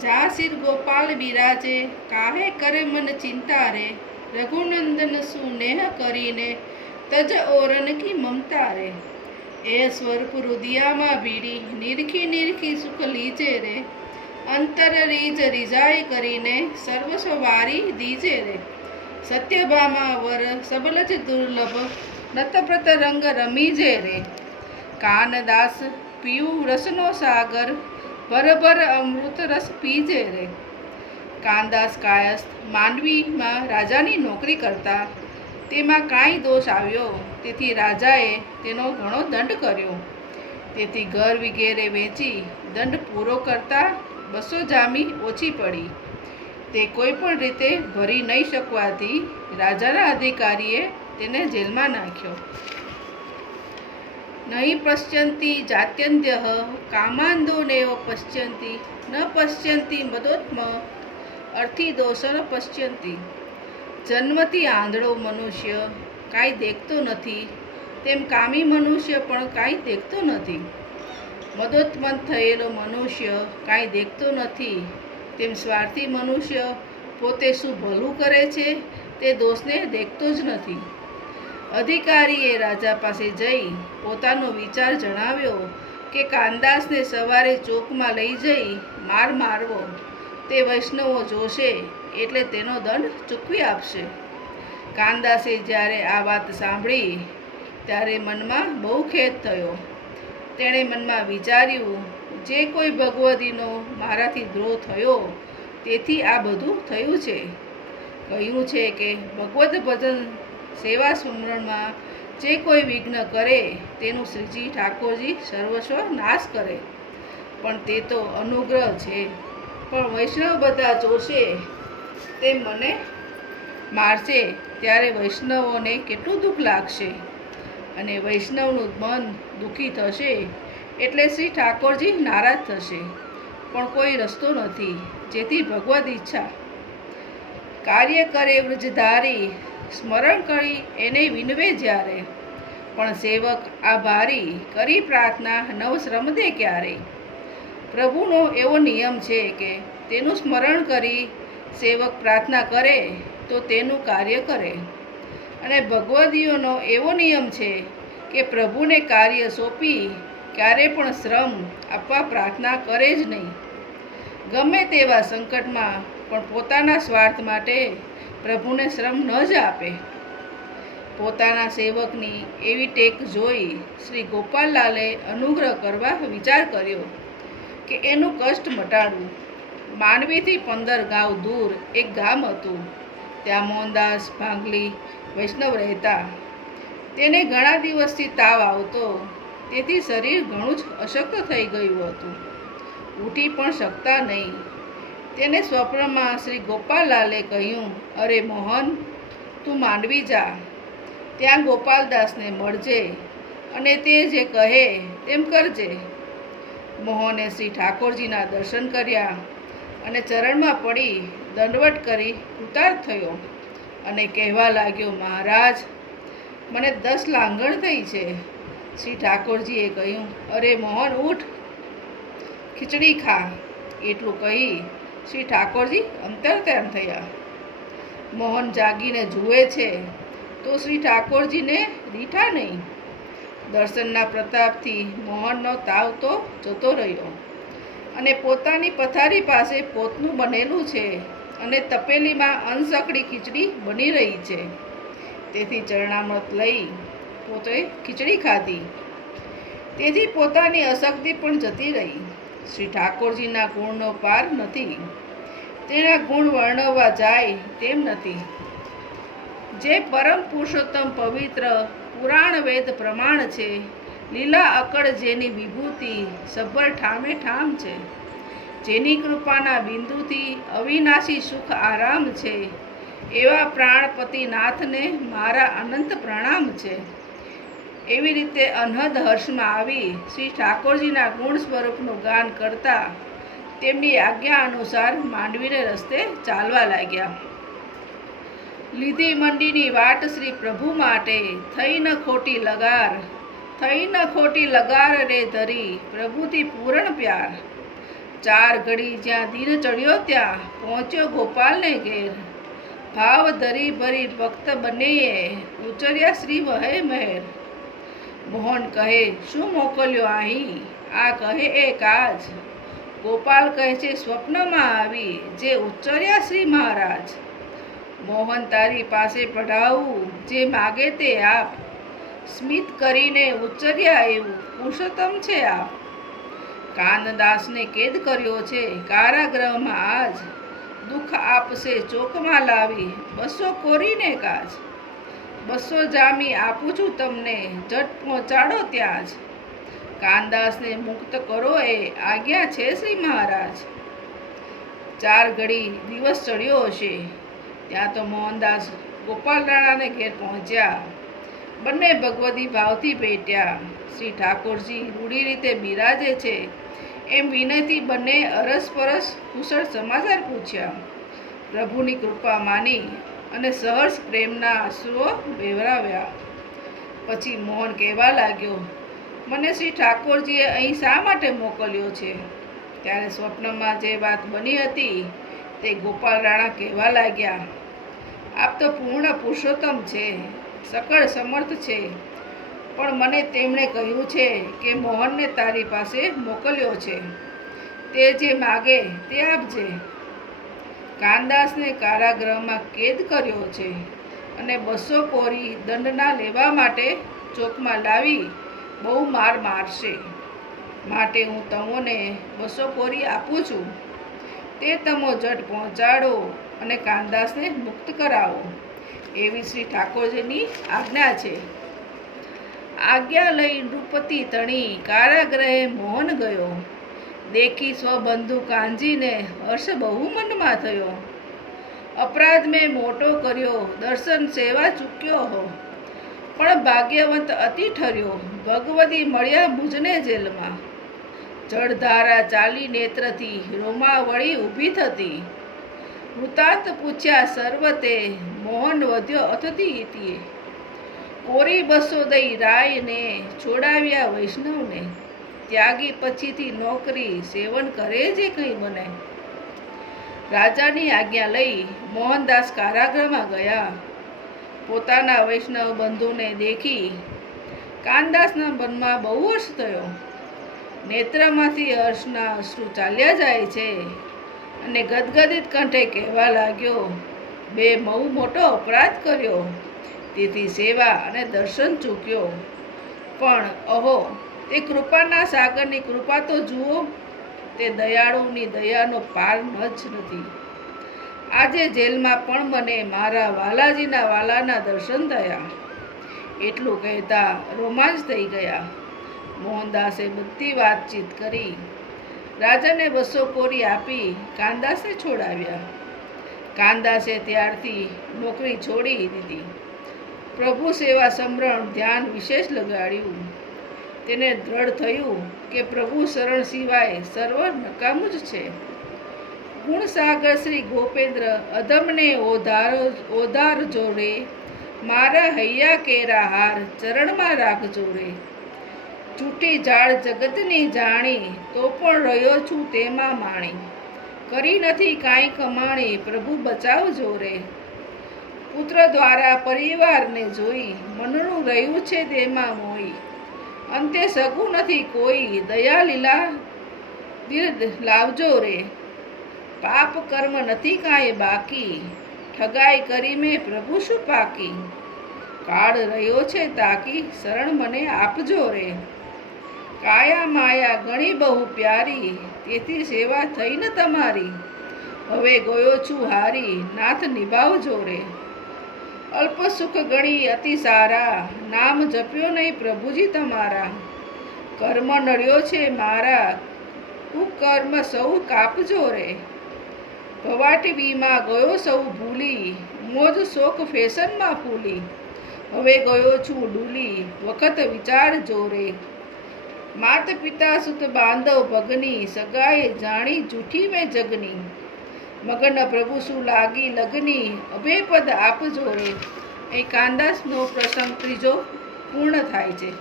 જા શિર ગોપાલ બિરાજે, કાહે કરે મન ચિંતા રે? રઘુનંદન સુનેહ કરીને તજ ઓરન કી મમતા રે? એ સ્વર્પ રુદિયામાં ભીડી, નિરખી નિરખી સુખ લીજે રે? અંતર રીજ રીજાય કરીને સર્વસ્વ વારી દીજે રે? સત્યભામા વર સબલજ દુર્લભ નતપ્રત રંગ રમીજે રે? કાનદાસ, પીયું રસનો સાગર ભરભર અમૃત રસ પીજે રે. કાનદાસ કાયસ્થ માંડવીમાં રાજાની નોકરી કરતા તેમાં કાંઈ દોષ આવ્યો. તેથી રાજાએ તેનો ઘણો દંડ કર્યો. તેથી ઘર વગેરે વેચી દંડ પૂરો કરતા બસો જામી ઓછી પડી. તે કોઈ પણ રીતે ભરી નહીં શકવાથી રાજાના અધિકારીએ તેને જેલમાં નાખ્યો. નહીં પશ્યંતી જાત્યંત્ય કામાંદો નેવ પશ્યંતી ન પશ્યંતી મદોત્મ અર્થી દોષણ પશ્યંતી જન્મથી આંધળો મનુષ્ય કાંઈ દેખતો નથી તેમ કામી મનુષ્ય પણ કાંઈ દેખતો નથી મદોત્મન થયેલો મનુષ્ય કાંઈ દેખતો નથી તેમ સ્વાર્થી મનુષ્ય પોતે શું ભલું કરે છે તે દોષને દેખતો જ નથી અધિકારીએ રાજા પાસે જઈ પોતાનો વિચાર જણાવ્યો કે કાનદાસને સવારે ચોકમાં લઈ જઈ માર મારવો. તે વૈષ્ણવો જોશે એટલે તેનો દંડ ચૂકવી આપશે. કાનદાસે જ્યારે આ વાત સાંભળી ત્યારે મનમાં બહુ ખેદ થયો. તેણે મનમાં વિચાર્યું, જે કોઈ ભગવતીનો મારાથી દ્રોહ થયો, તેથી આ બધું થયું છે. કહ્યું છે કે ભગવદ્ ભજન સેવા સુમરણમાં જે કોઈ વિઘ્ન કરે, તેનું શ્રીજી ઠાકોરજી સર્વસ્વ નાશ કરે. પણ તે તો અનુગ્રહ છે. પણ વૈષ્ણવ બધા જોશે, તે મને મારશે, ત્યારે વૈષ્ણવોને કેટલું દુઃખ લાગશે? અને વૈષ્ણવનું મન દુઃખી થશે, એટલે શ્રી ઠાકોરજી નારાજ થશે. પણ કોઈ રસ્તો નથી, જેથી ભગવદ ઈચ્છા. કાર્ય કરે વૃજધારી સ્મરણ કરી એને વિનવે જ્યારે. પણ સેવક આભારી કરી પ્રાર્થના નવ શ્રમ દે ક્યારે? પ્રભુનો એવો નિયમ છે કે તેનું સ્મરણ કરી સેવક પ્રાર્થના કરે તો તેનું કાર્ય કરે. અને ભગવદીઓનો એવો નિયમ છે કે પ્રભુને કાર્ય સોંપી ક્યારે પણ શ્રમ આપવા પ્રાર્થના કરે જ નહીં. ગમે તેવા સંકટમાં પણ પોતાના સ્વાર્થ માટે પ્રભુને શ્રમ ન જ આપે. પોતાના સેવકની એવી ટેક જોઈ શ્રી ગોપાલલાલે અનુગ્રહ કરવા વિચાર કર્યો કે એનું કષ્ટ મટાડવું. માંડવીથી પંદર ગાંવ દૂર એક ગામ હતું. ત્યાં મોહનદાસ, ભાંગલી, વૈષ્ણવ રહેતા. તેને ઘણા દિવસથી તાવ આવતો. તેથી શરીર ઘણું જ અશક્ત થઈ ગયું હતું. ઉઠી પણ શકતા નહીં. તેને સ્વપ્નમાં શ્રી ગોપાલલાલે કહ્યું, અરે મોહન, તું માંડવી જા. ત્યાં ગોપાલદાસને મળજે અને તે જે કહે તેમ કરજે. મોહને શ્રી ઠાકોરજીના દર્શન કર્યા અને ચરણમાં પડી દંડવટ કરી ઉતાર થયો અને કહેવા લાગ્યો, મહારાજ, મને દસ લાંગણ થઈ છે. શ્રી ઠાકોરજીએ કહ્યું, અરે મોહન, ઉઠ, ખીચડી ખા. એટલું કહી શ્રી ઠાકોરજી અંતરધ્યાન થયા. મોહન જાગીને જુએ છે, તો શ્રી ઠાકોરજીને દીઠા નહીં. દર્શનના પ્રતાપથી મોહનનો તાવ તો જતો રહ્યો અને પોતાની પથારી પાસે પોતનું બનેલું છે અને તપેલીમાં અનસકડી ખીચડી બની રહી છે. તેથી ચરણામૃત લઈ પોતે ખીચડી ખાધી. તેથી પોતાની અશક્તિ પણ જતી રહી. શ્રી ઠાકોરજીના ગુણનો પાર નથી. તેના ગુણ વર્ણવવા જાય તેમ નથી. જે પરમ પુરુષોત્તમ પવિત્ર પુરાણ વેદ પ્રમાણ છે, લીલા અકળ જેની વિભૂતિ સભર ઠામે ઠામ છે. જેની કૃપાના બિંદુથી અવિનાશી સુખ આરામ છે, એવા પ્રાણપતિનાથને મારા અનંત પ્રણામ છે. એવી રીતે અનહદ હર્ષમાં આવી શ્રી ઠાકોરજીના ગુણ સ્વરૂપનું ગાન કરતા તેમની આજ્ઞા અનુસાર માંડવીને રસ્તે ચાલવા લાગ્યા. લીધી મંડીની વાટ શ્રી પ્રભુ માટે થઈ ન ખોટી લગાર, થઈ ન ખોટી લગાર રે ધરી પ્રભુથી પૂરણ પ્યાર. ચાર ઘડી જ્યાં દિન ચડ્યો ત્યાં પહોંચ્યો ગોપાલને ઘેર. ભાવ ધરી ભરી ભક્ત બંનેએ ઉચર્યા શ્રી વહે મહેર. મોહન કહે, શું મોકલ્યો અહીં આ કહે એ કાજ ગોપાલ કહે છે, સ્વપ્નમાં આવી જે ઉચ્ચર્યા શ્રી મહારાજ. મોહન, તારી પાસે પઢાવું જે માગે તે આપ. સ્મિત કરીને ઉચ્ચર્યા એવું પુરુષોત્તમ છે આપ. કાનદાસને કેદ કર્યો છે કારાગૃહમાં આજ. દુઃખ આપશે ચોકમાં લાવી બસો કોરીને કાજ. બસો જામી આપું છું તમને, જટ પહોંચાડો ત્યાં જ કાનદાસને મુક્ત કરો એ આજ્ઞા છે શ્રી મહારાજ. ચાર ઘડી દિવસ ચડ્યો હશે. ત્યાં તો મોહનદાસ ગોપાલ રાણાને ઘેર પહોંચ્યા. બંને ભગવતી ભાવથી ભેટ્યા. શ્રી ઠાકોરજી રૂઢી રીતે બિરાજે છે. એમ વિનયથી બંને અરસપરસ કુશળ સમાચાર પૂછ્યા. પ્રભુની કૃપા માની અને સહર્ષ પ્રેમના આંસુઓ વેવરાવ્યા પછી મોહન કહેવા લાગ્યો મને શ્રી ઠાકોરજીએ અહીં શા માટે મોકલ્યો છે? ત્યારે સ્વપ્નમાં જે વાત બની હતી, તે ગોપાલ રાણા કહેવા લાગ્યા, આપ તો પૂર્ણ પુરુષોત્તમ છે, સકળ સમર્થ છે. પણ મને તેમણે કહ્યું છે કે મોહનને તારી પાસે મોકલ્યો છે. તે જે માગે તે આપજે કાનદાસને કારાગૃહમાં કેદ કર્યો છે અને બસો કોરી દંડના લેવા માટે ચોકમાં લાવી બહુ માર મારશે. માટે હું તમોને બસો કોરી આપું છું. તે તમો જટ પહોંચાડો અને કાનદાસને મુક્ત કરાવો. એવી શ્રી ઠાકોરજીની આજ્ઞા છે. આજ્ઞા લઈ નૃપતિ તણી કારાગ્રહે મોહન ગયો. દેખી સ્વબંધુ કાંજીને હર્ષ બહુ મનમાં થયો. અપરાધ મેં મોટો કર્યો, દર્શન સેવા ચૂક્યો હો. ભાગ્યવંત અતિ ઠર્યો ભગવતી મળ્યા મુજને જેલમાં. જળધારા ચાલી નેત્રથી રોમા વળી ઊભી થતી. વૃતાંત પૂછ્યા સર્વતે, મોહન વધ્યો અથતી ઇતિએ કોરી બસો દઈ રાયને છોડાવ્યા વૈષ્ણવને. ત્યાગી પછીથી નોકરી સેવન કરે જે કંઈ બને રાજાની આજ્ઞા લઈ મોહનદાસ કારાગૃહમાં ગયા. પોતાના વૈષ્ણવ બંધુને દેખી કાનદાસના મનમાં બહુ હર્ષ થયો. નેત્રમાંથી હર્ષના અશ્રુ ચાલ્યા જાય છે અને ગદગદિત કંઠે કહેવા લાગ્યો, બે બહુ મોટો અપરાધ કર્યો. તેથી સેવા અને દર્શન ચૂક્યો. પણ અહો, તે કૃપાના સાગરની કૃપા તો જુઓ, તે દયાળુની દયાનો પાર જ નથી. આજે જેલમાં પણ મને મારા વાલાજીના વાલાના દર્શન થયા. એટલું કહેતા રોમાંચ થઈ ગયા. મોહનદાસે બધી વાતચીત કરી. રાજાને બસો કોરી આપી કાનદાસે છોડાવ્યા. કાનદાસે ત્યારથી નોકરી છોડી દીધી. પ્રભુ સેવા સમરણ ધ્યાન વિશેષ લગાડ્યું. તેને દ્રઢ થયું કે પ્રભુ શરણ સિવાય સર્વ નકામું જ છે. ગુણસાગર શ્રી ગોપેન્દ્ર અધમને ઓધાર ઓધાર જોડે મારા હૈયા કેરા હાર ચરણમાં રાખજો રે ચૂંટી ઝાડ જગતની જાણી તો પણ રહ્યો છું તેમાં માણી. કરી નથી કાંઈ કમાણી, પ્રભુ બચાવજો રે પુત્ર દ્વારા પરિવારને જોઈ મનનું રહ્યું છે તેમાં મોઈ. અંતે સગું નથી કોઈ દયા લીલા લાવજો રે. પાપ કર્મ નથી કાંઈ બાકી. ઠગાઈ કરી મેં પ્રભુ શું પાકી? કાળ રહ્યો છે તાકી શરણ મને આપજો રે. કાયા માયા ઘણી બહુ પ્યારી, તેથી સેવા થઈ ને તમારી. હવે ગયો છું હારી, નાથ નિભાવજો રે. અલ્પ સુખ ગણી અતિ સારા, નામ જપ્યો નહીં પ્રભુજી તમારા. કર્મ નડ્યો છે મારા, કુકર્મ સૌ કાપજો રે. ભવાટીવીમાં ગયો સૌ ભૂલી, મોજ શોક ફેશનમાં ફૂલી. હવે ગયો છું ડૂલી, વખત વિચાર જોરે. માત પિતા સુત બાંધવ ભગની, સગાએ જાણી જૂઠી મેં જગની. મગન પ્રભુ શું લાગી લગની અભેપદ આપ જોરે. એ કાંદાસનો પ્રસંગ ત્રીજો પૂર્ણ થાય છે.